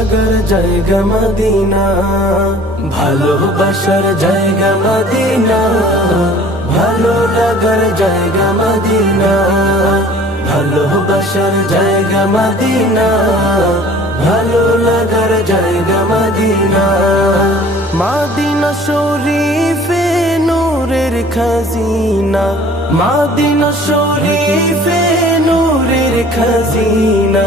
লাগার জায়গা মদিনা ভালোবাসার জায়গা মদিনা, ভালো লাগার জায়গা মদিনা ভালোবাসার জায়গা মদিনা, ভালো লাগার জায়গা মদিনা। মাদিনা শরীফে নূরের খাজিনা, মাদিনা শরীফে নূরের খাজিনা।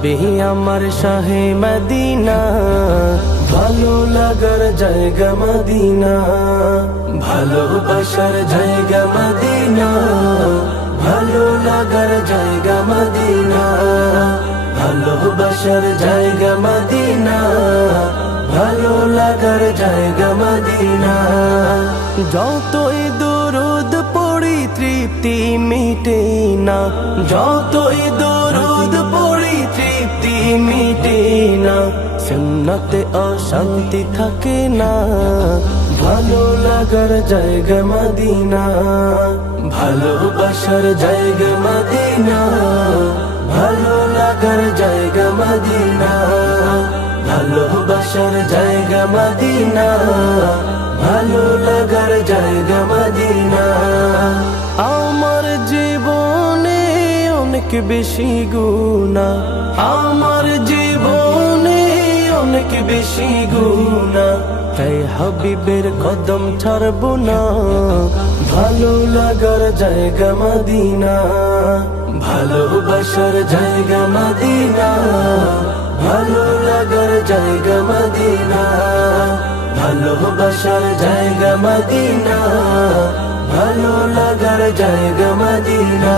যাবে আমার শাহে মদিনা? ভালো লাগার জায়গা মদিনা। ভালোবাসার জায়গা মদিনা। ভালো লাগার জায়গা মদিনা। ভালোবাসার জায়গা মদিনা। ভালো লাগার জায়গা মদিনা। যতই দরুদ পড়ি তৃপ্তি মিটে না। যতই তৃপ্তি মিটে না সুন্নতে অশান্তি থাকে না ভালো লাগার জায়গা মদিনা ভালোবাসার জায়গা মদিনা ভালো লাগার জায়গা মদিনা ভালোবাসার জায়গা মদিনা ভালো লাগার জায়গা মদিনা আমার জীবনে অনেক বেশি গুণা আমার অনেক বেশি গুণা? তাই হাবিবের কদম ছাড়ব না। ভালো লাগার জায়গা মদিনা। ভালোবাসার জায়গা মদিনা। ভালো লাগার জায়গা মদিনা। ভালোবাসার জায়গা মদিনা। ভালো লাগার জায়গা মদিনা।